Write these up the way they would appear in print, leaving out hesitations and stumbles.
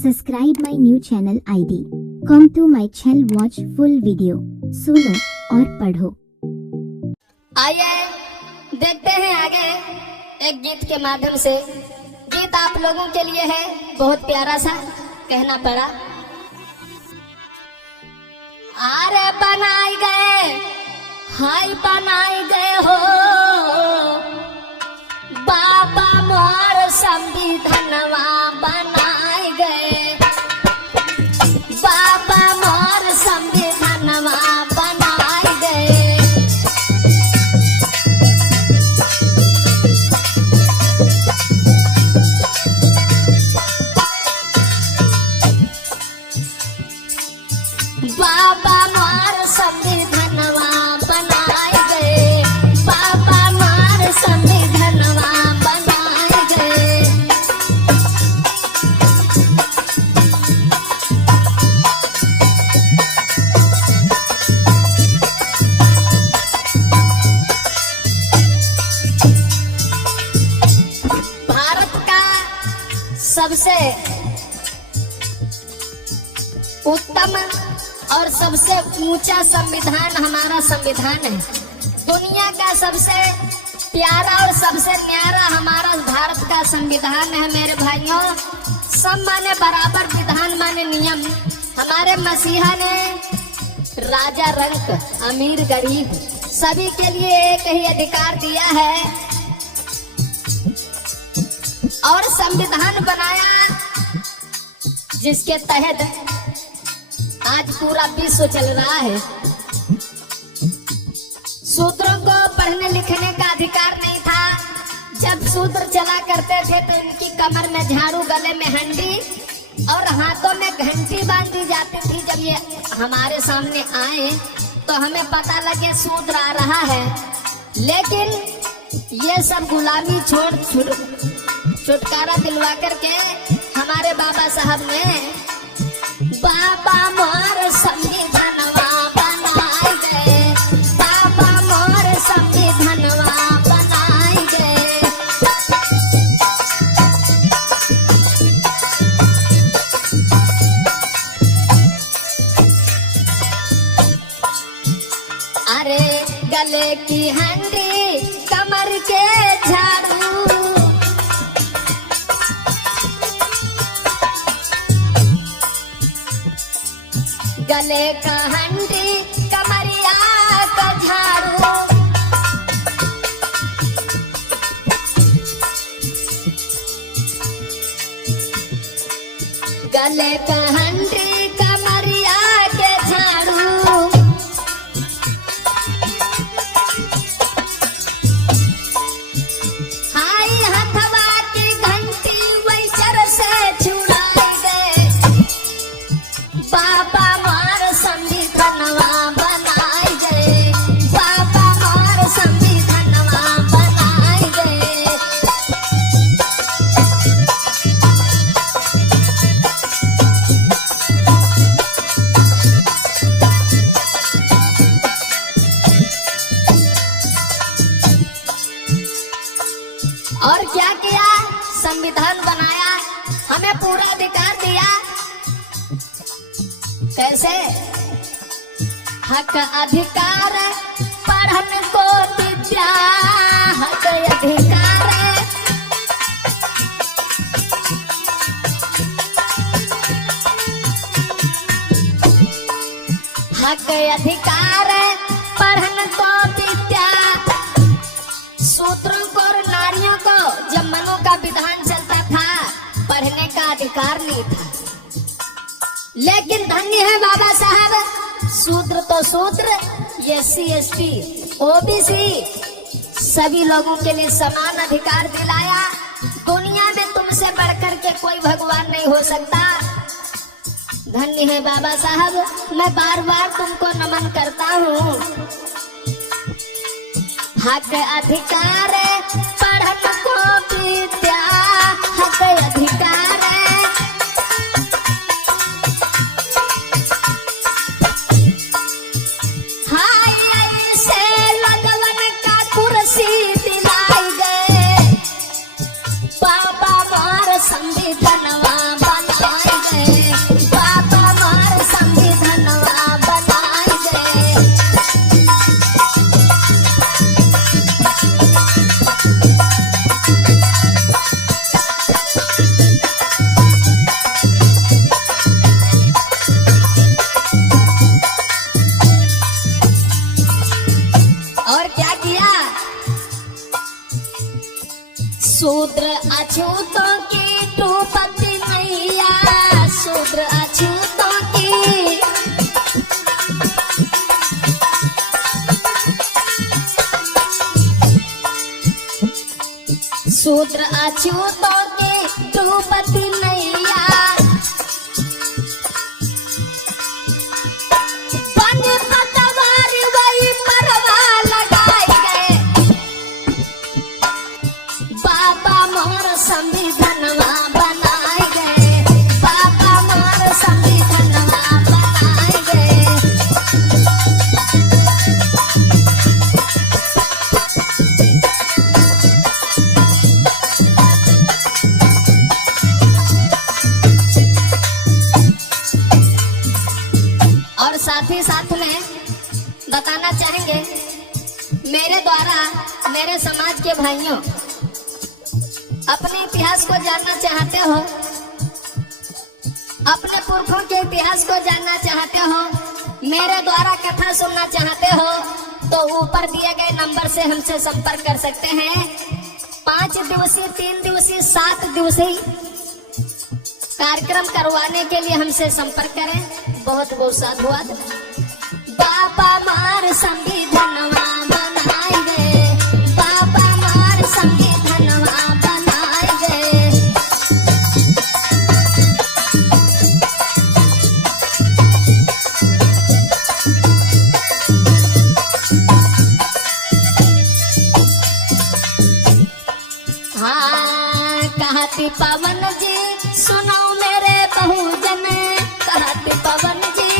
Subscribe my new channel ID. Come to my channel, watch full video. सुनो और पढ़ो। आइए देखते हैं आगे एक गीत के माध्यम से। गीत आप लोगों के लिए है, बहुत प्यारा सा कहना पड़ा। अरे बनाए गए, हाय बनाए गए हो बाबा मोर संविधानवा बनाए गए, बाबा मोर संविधानवा बनाए गए। बाबा मोर संविधानवा बनाए गए, बाबा मोर संविधानवा बनाए गए। भारत का सबसे उत्तम और सबसे ऊंचा संविधान हमारा संविधान है। दुनिया का सबसे प्यारा और सबसे न्यारा हमारा भारत का संविधान है। मेरे भाइयों, सब माने बराबर, विधान माने नियम। हमारे मसीहा ने राजा रंक, अमीर गरीब सभी के लिए एक ही अधिकार दिया है और संविधान बनाया जिसके तहत आज पूरा विश्व चल रहा है। शूद्रों को पढ़ने लिखने का अधिकार नहीं था। जब शूद्र चला करते थे तो इनकी कमर में झाड़ू, गले में हंडी और हाथों में घंटी बांध दी जाती थी। जब ये हमारे सामने आए तो हमें पता लगे शूद्र आ रहा है, लेकिन ये सब गुलामी छोड़ छुटकारा दिलवा करके हमारे बाबा साहब ने बाबा मोर संविधानवा बनाए गए, बाबा मोर संविधानवा बनाए गए। अरे गले की हंडी, कमर के झाड़ू, गले का हंडी, कमरिया का झाड़ू, गले का हंडी, कमरिया के झाड़ू। हाय हथवा की घंटी वैसर से छुड़ाए गए, बाबा संविधानवा बनाए गए, बाबा मोर संविधानवा बनाए गए। और क्या किया? संविधान बनाया, हमें पूरा अधिकार दिया। कैसे? हक अधिकार पढ़न को विद्या, हक अधिकार हक अधिकार पढ़न को विद्या। शूद्रों को और नारियों को जब मनों का विधान चलता था, पढ़ने का अधिकार नहीं था। लेकिन धन्य है बाबा साहब, शूद्र तो शूद्र, SC ST OBC सभी लोगों के लिए समान अधिकार दिलाया। दुनिया में तुमसे बढ़कर के कोई भगवान नहीं हो सकता। धन्य है बाबा साहब, मैं बार बार तुमको नमन करता हूँ। हक अधिकार पढ़न को विद्या, हक अधिकार संविधानवा बनाए गए। अछूतों की डूबती नैया बन पतवार वही परवा लगाए गए बाबा मोर संविधानवा बनाए गए बाबा मोर संविधानवा बनाए गए। और साथ ही साथ में बताना चाहेंगे मेरे द्वारा मेरे समाज के भाइयों अपने इतिहास को जानना चाहते हो अपने पुरखों के इतिहास को जानना चाहते हो मेरे द्वारा कथा सुनना चाहते हो तो ऊपर दिए गए नंबर से हमसे संपर्क कर सकते हैं। 5 दिवसीय 3 दिवसीय 7 दिवसीय कार्यक्रम करवाने के लिए हमसे संपर्क करें। बहुत बहुत साधुवाद। बाबा मार संविधानवा बनाए गए बाबा मार संविधानवा बनाए गए। हाँ कहती पवन जी सुनो मेरे बहुजन कहती पवन जी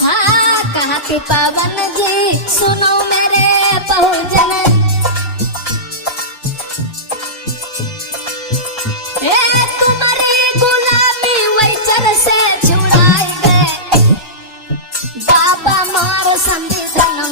हाँ कहती पवन जी सुनो मेरे बहुजन तुम्हारी गुलामी वैचर से छुड़ाए गए बाबा मोर संविधान